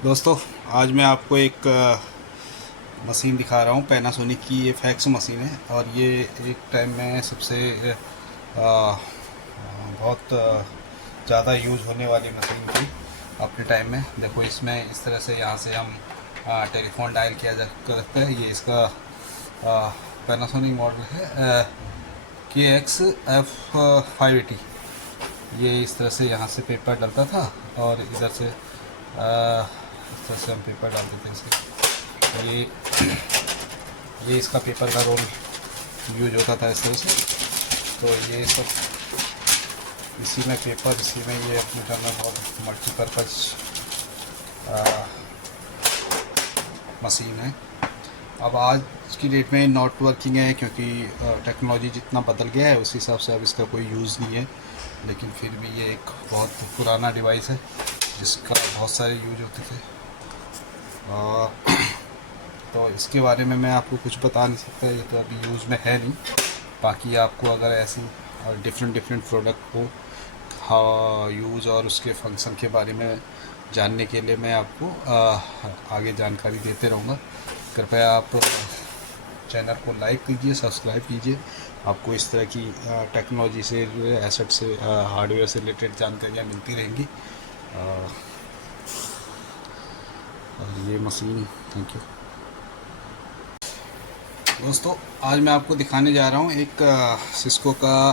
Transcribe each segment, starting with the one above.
दोस्तों, आज मैं आपको एक मशीन दिखा रहा हूँ। पैनासोनिक की ये फैक्स मशीन है और ये एक टाइम में सबसे बहुत ज़्यादा यूज़ होने वाली मशीन थी अपने टाइम में। देखो, इसमें इस तरह से यहाँ से हम टेलीफोन डायल किया जा सकता है। ये इसका पैनासोनिक मॉडल है KX-F580। ये इस तरह से यहाँ से पेपर डलता था और इधर से इस तरह से हम पेपर डालते थे इसके। ये इसका पेपर का रोल यूज होता था इस तरह से। तो ये सब इसी में पेपर, इसी में ये अपने करना बहुत मल्टीपर्पज़ मशीन है। अब आज की डेट में नॉट वर्किंग है क्योंकि टेक्नोलॉजी जितना बदल गया है उस हिसाब से अब इसका कोई यूज़ नहीं है। लेकिन फिर भी ये एक बहुत पुराना डिवाइस है जिसका बहुत सारे यूज होते थे। तो इसके बारे में मैं आपको कुछ बता नहीं सकता, ये तो अभी यूज़ में है नहीं। बाकी आपको अगर ऐसी डिफरेंट प्रोडक्ट को यूज़ और उसके फंक्शन के बारे में जानने के लिए मैं आपको आगे जानकारी देते रहूँगा। कृपया आप चैनल को लाइक कीजिए, सब्सक्राइब कीजिए। आपको इस तरह की टेक्नोलॉजी से, एसेट से, हार्डवेयर से रिलेटेड जानकारियाँ मिलती रहेंगी। और ये मशीन, थैंक यू दोस्तों। आज मैं आपको दिखाने जा रहा हूँ एक सिस्को का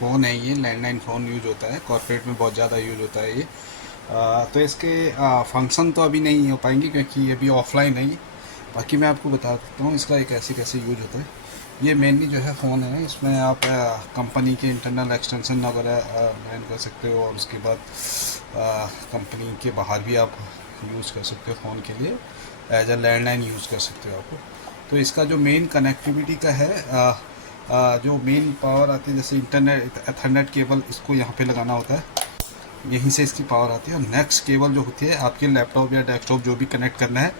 फ़ोन है। ये लैंडलाइन फ़ोन यूज होता है, कॉर्पोरेट में बहुत ज़्यादा यूज होता है ये। तो इसके फंक्शन तो अभी नहीं हो पाएंगे क्योंकि अभी ऑफलाइन है ये। बाकी मैं आपको बता देता हूँ इसका एक कैसे कैसे यूज होता है। ये मेनली जो है फ़ोन है, इसमें आप कंपनी के इंटरनल एक्सटेंशन वगैरह लैंड कर सकते हो और उसके बाद कंपनी के बाहर भी आप यूज़ कर सकते हो फ़ोन के लिए। एज अ लैंडलाइन यूज़ कर सकते हो आपको। तो इसका जो मेन कनेक्टिविटी का है, जो मेन पावर आती है, जैसे इंटरनेट एथरनेट केबल, इसको यहाँ पे लगाना होता है। यहीं से इसकी पावर आती है। और नेक्स्ट केबल जो होती है आपके लैपटॉप या डेस्कटॉप जो भी कनेक्ट करना है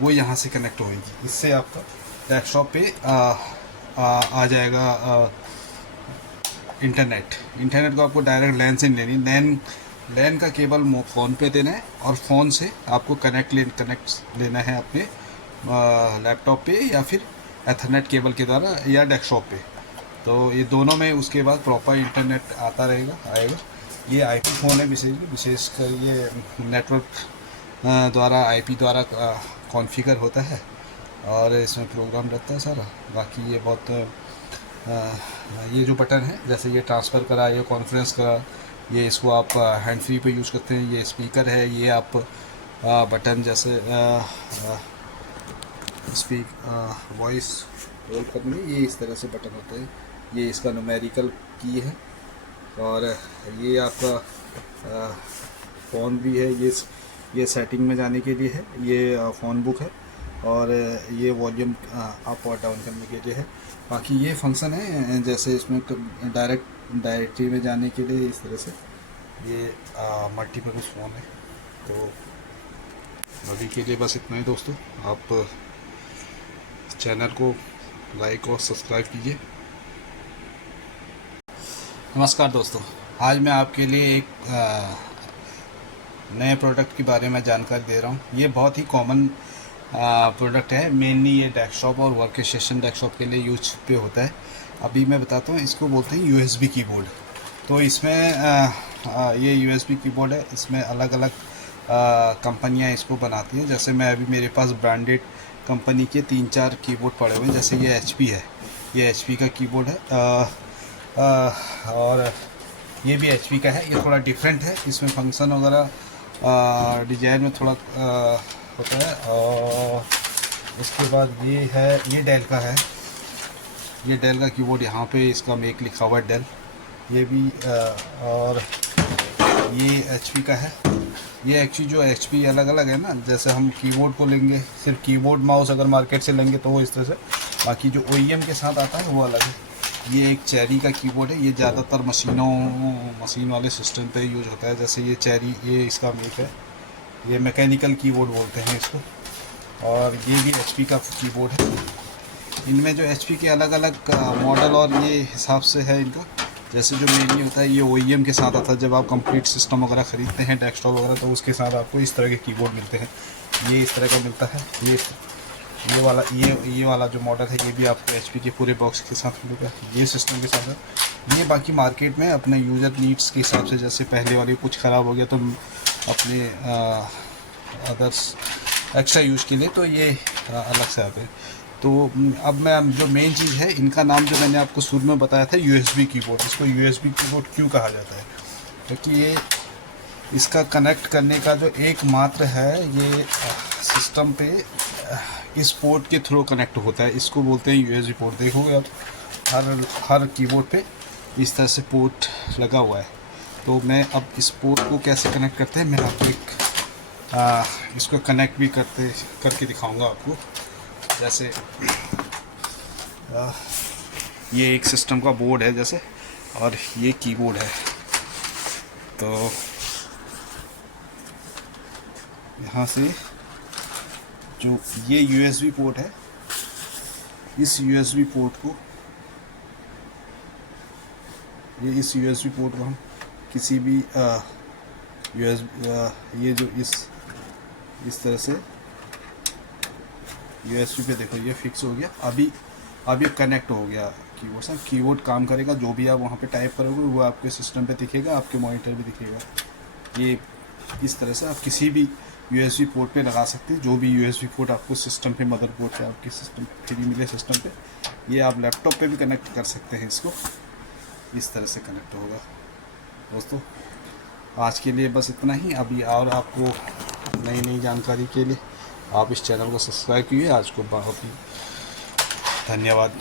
वो यहाँ से कनेक्ट होगी। इससे आपका डेस्कटॉप पे आ जाएगा इंटरनेट को आपको डायरेक्ट लैन से नहीं लेनी। लैन का केबल फ़ोन पे देना है और फ़ोन से आपको कनेक्ट लेना है अपने लैपटॉप पे या फिर एथरनेट केबल के द्वारा या डेस्कटॉप पे। तो ये दोनों में उसके बाद प्रॉपर इंटरनेट आता आएगा। ये आईपी फ़ोन है, विशेषकर ये नेटवर्क द्वारा, आईपी द्वारा कॉन्फ़िगर होता है और इसमें प्रोग्राम रहता है सारा। बाकी ये बहुत ये जो बटन है, जैसे ये ट्रांसफ़र करा, ये कॉन्फ्रेंस करा, ये इसको आप हैंड फ्री पे यूज़ करते हैं। ये स्पीकर है, ये आप बटन जैसे वॉइस रोल करने, ये इस तरह से बटन होते हैं। ये इसका न्यूमेरिकल की है और ये आपका फ़ोन भी है। ये सेटिंग में जाने के लिए है। ये फ़ोन बुक है और ये वॉल्यूम अप और डाउन करने के लिए है। बाकी ये फंक्शन है, जैसे इसमें डायरेक्टरी में जाने के लिए इस तरह से ये मल्टीपर्पज़ फ़ोन है। तो अभी के लिए बस इतना ही दोस्तों। आप चैनल को लाइक और सब्सक्राइब कीजिए। नमस्कार दोस्तों, आज मैं आपके लिए एक नए प्रोडक्ट के बारे में जानकारी दे रहा हूँ। ये बहुत ही कॉमन प्रोडक्ट है। मेनली ये डेस्कटॉप और वर्क स्टेशन डेस्कटॉप के लिए यूज पे होता है। अभी मैं बताता हूँ, इसको बोलते हैं यूएसबी कीबोर्ड। तो इसमें ये यूएसबी कीबोर्ड है। इसमें अलग अलग कंपनियाँ इसको बनाती हैं। जैसे मैं अभी, मेरे पास ब्रांडेड कंपनी के 3-4 कीबोर्ड पड़े हुए हैं। जैसे ये HP है, ये HP का कीबोर्ड है। और ये भी HP का है। ये थोड़ा डिफरेंट है, इसमें फंक्शन वगैरह डिजाइन में थोड़ा होता है। और उसके बाद ये है, ये डेल का है। ये डेल का कीबोर्ड, यहाँ पे इसका मेक लिखा हुआ है डेल। ये भी और ये HP का है। ये एक्चुअली जो HP अलग अलग है ना, जैसे हम कीबोर्ड को लेंगे, सिर्फ कीबोर्ड माउस अगर मार्केट से लेंगे तो वो इस तरह से, बाकी जो OEM के साथ आता है वो अलग है। ये एक चेरी का कीबोर्ड है। ये ज़्यादातर मशीन वाले सिस्टम पे यूज होता है। जैसे ये चेरी, ये इसका मेक है। ये मैकेनिकल कीबोर्ड बोलते हैं इसको। और ये भी HP का कीबोर्ड है। इनमें जो HP के अलग अलग मॉडल और ये हिसाब से है इनका, जैसे जो मेनली होता है ये OEM के साथ आता है, जब आप कंप्लीट सिस्टम वगैरह ख़रीदते हैं डेस्कटॉप वगैरह, तो उसके साथ आपको इस तरह के कीबोर्ड मिलते हैं। ये इस तरह का मिलता है। ये वाला जो मॉडल है ये भी आपको HP के पूरे बॉक्स के साथ मिलेगा, ये सिस्टम के साथ है। ये बाकी मार्केट में अपने यूज़र नीड्स के हिसाब से, जैसे पहले वाली कुछ ख़राब हो गया तो अपने अदर्स एक्स्ट्रा यूज़ के लिए तो ये अलग से आते हैं। तो अब मैं जो मेन चीज़ है, इनका नाम जो मैंने आपको शुरू में बताया था USB कीबोर्ड। इसको USB कीबोर्ड क्यों कहा जाता है? क्योंकि ये इसका कनेक्ट करने का जो एकमात्र है, ये सिस्टम पे इस पोर्ट के थ्रू कनेक्ट होता है। इसको बोलते हैं USB पोर्ट। देखोगे आप हर कीबोर्ड पे इस तरह से पोर्ट लगा हुआ है। तो मैं अब इस पोर्ट को कैसे कनेक्ट करते हैं, मैं आपको इसको कनेक्ट भी करके दिखाऊंगा आपको। जैसे ये एक सिस्टम का बोर्ड है जैसे, और ये कीबोर्ड है। तो यहाँ से जो ये USB पोर्ट है, इस USB पोर्ट को हम किसी भी ये जो इस तरह से USB पे देखो ये फिक्स हो गया। अब ये कनेक्ट हो गया कीबोर्ड से। कीबोर्ड काम करेगा, जो भी आप वहाँ पे टाइप करोगे वो आपके सिस्टम पे दिखेगा, आपके मॉनिटर भी दिखेगा। ये इस तरह से आप किसी भी USB पोर्ट पे लगा सकते हैं। जो भी USB पोर्ट आपको सिस्टम पे, मदरबोर्ड पे, आपके सिस्टम फ्री मिले सिस्टम पे, ये आप लैपटॉप पे भी कनेक्ट कर सकते हैं। इसको इस तरह से कनेक्ट होगा। दोस्तों आज के लिए बस इतना ही। अभी और आपको नई जानकारी के लिए आप इस चैनल को सब्सक्राइब कीजिए। आज को बहुत ही धन्यवाद।